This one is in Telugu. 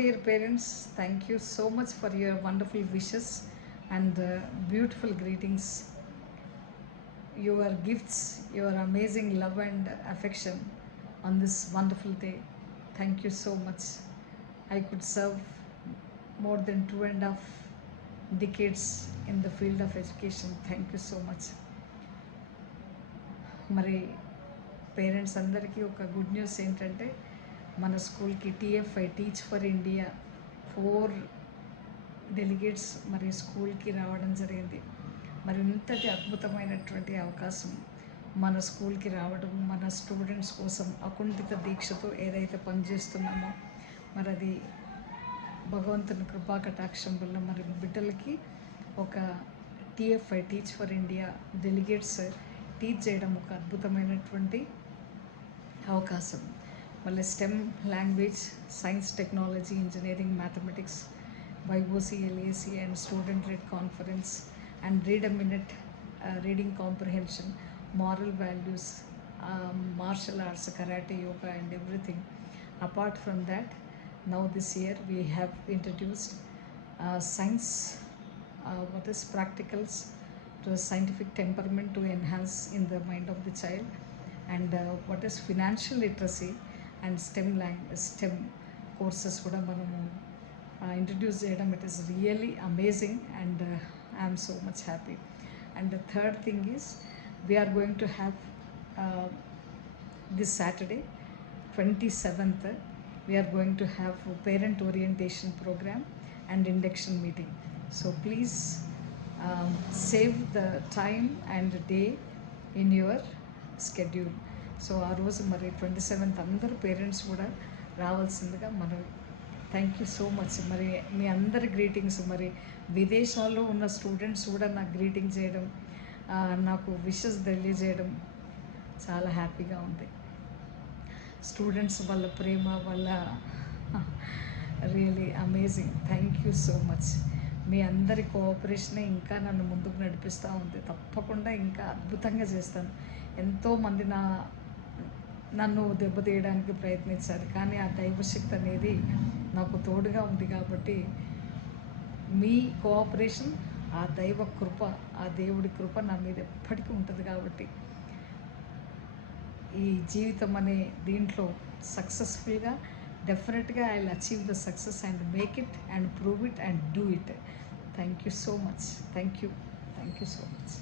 dear parents, thank you so much for your wonderful wishes and beautiful greetings. Your gifts, your amazing love and affection on this wonderful day. Thank you so much. I could serve more than 2.5 decades in the field of education. Thank you so much. మరి పేరెంట్స్ అందరికీ ఒక గుడ్ న్యూస్ ఏంటంటే మన స్కూల్కి TFI teach for India 4 delegates మరి స్కూల్కి రావడం జరిగింది. మరి ఇంతటి అద్భుతమైనటువంటి అవకాశం మన స్కూల్కి రావడం, మన స్టూడెంట్స్ కోసం అకుంఠిత దీక్షతో ఏదైతే పనిచేస్తున్నామో మరి అది భగవంతుని కృపా కటాక్షం వల్ల మరి బిడ్డలకి ఒక TFI teach for India delegates teach చేయడం ఒక అద్భుతమైనటువంటి అవకాశం. మళ్ళీ STEM language, science, technology, engineering, mathematics, YOC, LAC and student red conference and read a minute, reading comprehension, moral values, martial arts, karate, yoga and everything. Apart from that, now this year we have introduced science, what is practicals to scientific temperament to enhance in the mind of the child, and what is financial literacy and STEM courses kuda manamu introduce cheyadam. It is really amazing and I am so much happy. And the third thing is we are going to have this Saturday 27th we are going to have a parent orientation program and induction meeting. So please save the time and day in your schedule. So ఆ రోజు మరి 27th అందరు పేరెంట్స్ కూడా రావాల్సిందిగా మనం. Thank you so much. మరి మీ అందరి గ్రీటింగ్స్, మరి విదేశాల్లో ఉన్న స్టూడెంట్స్ కూడా నాకు గ్రీటింగ్ చేయడం, నాకు విషెస్ తెలియజేయడం చాలా హ్యాపీగా ఉంది. స్టూడెంట్స్ వాళ్ళ ప్రేమ, వాళ్ళ really amazing. Thank you so much. మీ అందరి కోఆపరేషనే ఇంకా నన్ను ముందుకు నడిపిస్తూ ఉంది. తప్పకుండా ఇంకా అద్భుతంగా చేస్తాను. ఎంతోమంది నన్ను దెబ్బతీయడానికి ప్రయత్నించారు, కానీ ఆ దైవశక్తి అనేది నాకు తోడుగా ఉంది. కాబట్టి మీ కోఆపరేషన్, ఆ దైవ కృప, ఆ దేవుడి కృప నా మీద ఎప్పటికీ ఉంటుంది. కాబట్టి ఈ జీవితం అనే దీంట్లో సక్సెస్ఫుల్గా డెఫినెట్గా I will achieve the success and make it and prove it and do it. Thank you so much. Thank you so much.